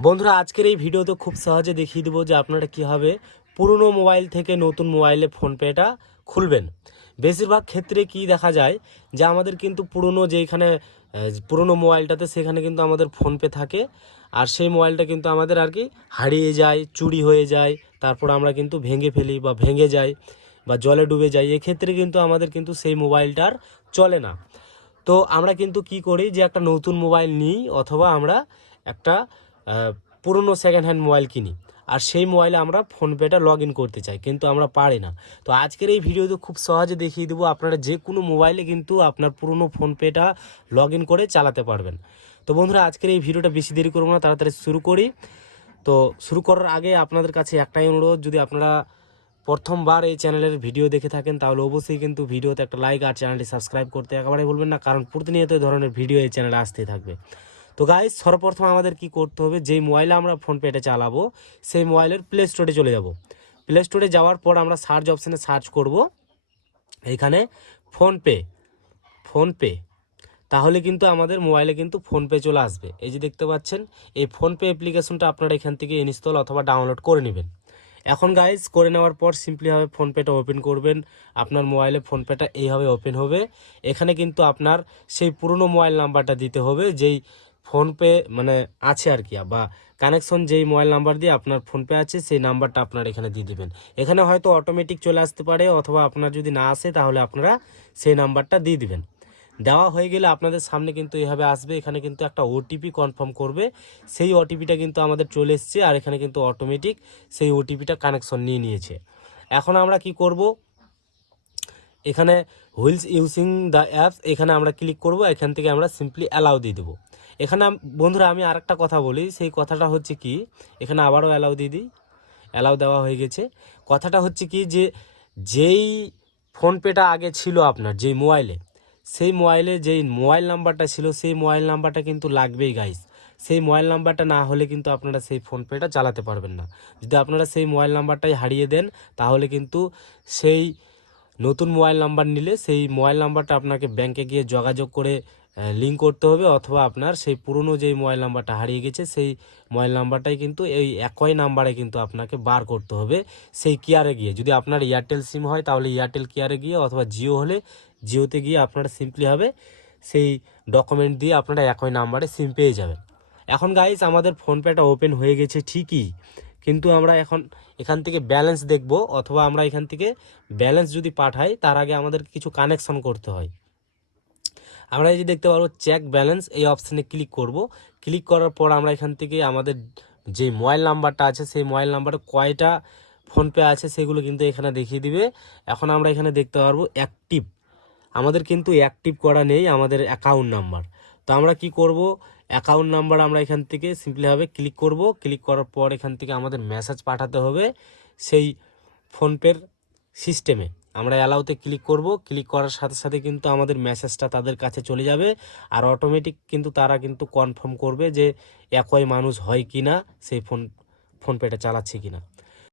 বন্ধুরা আজকের এই ভিডিওতে খুব সহজে দেখিয়ে দেবো যে আপনারা কীভাবে পুরনো মোবাইল থেকে নতুন মোবাইলে ফোনপেটা খুলবেন। বেশিরভাগ ক্ষেত্রে কি দেখা যায় যে আমাদের কিন্তু পুরনো যেখানে পুরনো মোবাইলটাতে সেখানে কিন্তু আমাদের ফোনপে থাকে, আর সেই মোবাইলটা কিন্তু আমাদের আর কি হারিয়ে যায়, চুরি হয়ে যায়, তারপর আমরা কিন্তু ভেঙে ফেলি বা ভেঙে যায় বা জলে ডুবে যায়। এক্ষেত্রে কিন্তু আমাদের কিন্তু সেই মোবাইলটার চলে না। তো আমরা কিন্তু কি করি যে একটা নতুন মোবাইল নিই অথবা আমরা একটা পুরনো সেকেন্ড হ্যান্ড মোবাইল কিনি, আর সেই মোবাইলে আমরা ফোনপেটা লগ ইন করতে চাই, কিন্তু আমরা পারি না। তো আজকের এই ভিডিওতে খুব সহজে দেখিয়ে দেবো আপনারা যে কোনো মোবাইলে কিন্তু আপনার পুরনো ফোনপেটা লগ ইন করে চালাতে পারবেন। তো বন্ধুরা আজকের এই ভিডিওটা বেশি দেরি করবো না, তাড়াতাড়ি শুরু করি। তো শুরু করার আগে আপনাদের কাছে একটাই অনুরোধ, যদি আপনারা প্রথমবার এই চ্যানেলের ভিডিও দেখে থাকেন তাহলে অবশ্যই কিন্তু ভিডিওতে একটা লাইক আর চ্যানেলটি সাবস্ক্রাইব করতে একেবারে ভুলবেন না, কারণ প্রতিনিয়ত এই ধরনের ভিডিও এই চ্যানেলে আসতেই থাকবে। তো গাইস সর্বপ্রথম আমাদের কি করতে হবে, যেই মোবাইলে আমরা ফোনপেটা চালাবো সেই মোবাইলের প্লে স্টোরে চলে যাব। প্লে স্টোরে যাওয়ার পর আমরা সার্চ অপশানে সার্চ করব এইখানে ফোনপে। ফোনপে তাহলে কিন্তু আমাদের মোবাইলে কিন্তু ফোনপে চলে আসবে। এই যে দেখতে পাচ্ছেন, এই ফোনপে অ্যাপ্লিকেশনটা আপনারা এখান থেকে ইনস্টল অথবা ডাউনলোড করে নেবেন। এখন গাইজ করে নেওয়ার পর সিম্পলিভাবে ফোনপেটা ওপেন করবেন। আপনার মোবাইলে ফোনপেটা এইভাবে ওপেন হবে। এখানে কিন্তু আপনার সেই পুরনো মোবাইল নাম্বারটা দিতে হবে, যেই ফোনপে মানে আছে আর কি, বা কানেকশন যেই মোবাইল নাম্বার দিয়ে আপনার ফোনপে আছে সেই নাম্বারটা আপনার এখানে দিয়ে দেবেন। এখানে হয়তো অটোমেটিক চলে আসতে পারে, অথবা আপনার যদি না আসে তাহলে আপনারা সেই নাম্বারটা দিয়ে দিবেন। দেওয়া হয়ে গেলে আপনাদের সামনে কিন্তু এভাবে আসবে। এখানে কিন্তু একটা ওটিপি কনফার্ম করবে, সেই ওটিপিটা কিন্তু আমাদের চলে এসছে, আর এখানে কিন্তু অটোমেটিক সেই ওটিপিটা কানেকশন নিয়ে নিয়েছে। এখন আমরা কি করব, এখানে হুইলস ইউজিং দ্য অ্যাপস এখানে আমরা ক্লিক করব। এখান থেকে আমরা সিম্পলি অ্যালাউ দিয়ে দেবো। এখানে বন্ধুরা আমি আরেকটা কথা বলি, সেই কথাটা হচ্ছে কি, এখানে আবারও অ্যালাউ দিয়ে দিই। অ্যালাউ দেওয়া হয়ে গেছে। কথাটা হচ্ছে কি, যে যেই ফোনপেটা আগে ছিল আপনার যেই মোবাইলে, সেই মোবাইলে যেই মোবাইল নাম্বারটা ছিল সেই মোবাইল নাম্বারটা কিন্তু লাগবেই গাইস। সেই মোবাইল নাম্বারটা না হলে কিন্তু আপনারা সেই ফোনপেটা চালাতে পারবেন না। যদি আপনারা সেই মোবাইল নাম্বারটাই হারিয়ে দেন তাহলে কিন্তু সেই নতুন মোবাইল নাম্বার নিলে সেই মোবাইল নাম্বারটা আপনাকে ব্যাংকে গিয়ে যোগাযোগ করে লিঙ্ক করতে হবে, অথবা আপনার সেই পুরনো যেই মোবাইল নাম্বারটা হারিয়ে গেছে সেই মোবাইল নাম্বারটাই কিন্তু এই একই নাম্বারে কিন্তু আপনাকে বার করতে হবে সেই কেয়ারে গিয়ে। যদি আপনার এয়ারটেল সিম হয় তাহলে এয়ারটেল কেয়ারে গিয়ে, অথবা জিও হলে জিওতে গিয়ে আপনারা সিম্পলি হবে সেই ডকুমেন্ট দিয়ে আপনারা একই নাম্বারে সিম পেয়ে যাবেন। এখন গাইস আমাদের ফোনপেটা ওপেন হয়ে গেছে ঠিকই, কিন্তু আমরা এখন এখান থেকে ব্যালেন্স দেখব, অথবা আমরা এখান থেকে ব্যালেন্স যদি পাঠাই তার আগে আমাদের কিছু কানেকশন করতে হয়। আমরা এই যে দেখতে পারবো চেক ব্যালেন্স, এই অপশানে ক্লিক করব। ক্লিক করার পর আমরা এখান থেকে আমাদের যে মোবাইল নাম্বারটা আছে সেই মোবাইল নাম্বারে কয়টা ফোনপে আছে সেগুলো কিন্তু এখানে দেখিয়ে দিবে। এখন আমরা এখানে দেখতে পারবো অ্যাক্টিভ, আমাদের কিন্তু অ্যাক্টিভ করা নেই আমাদের অ্যাকাউন্ট নাম্বার। তো আমরা কি করব, অ্যাকাউন্ট নাম্বার আমরা এখান থেকে সিম্পলিভাবে ক্লিক করব। ক্লিক করার পর এখান থেকে আমাদের মেসেজ পাঠাতে হবে সেই ফোনপের সিস্টেমে। আমরা অ্যালাউতে ক্লিক করব। ক্লিক করার সাথে সাথে কিন্তু আমাদের মেসেজটা তাদের কাছে চলে যাবে, আর অটোমেটিক কিন্তু তারা কিন্তু কনফার্ম করবে যে একই মানুষ হয় কি না, সেই ফোনপেটা চালাচ্ছে কি না।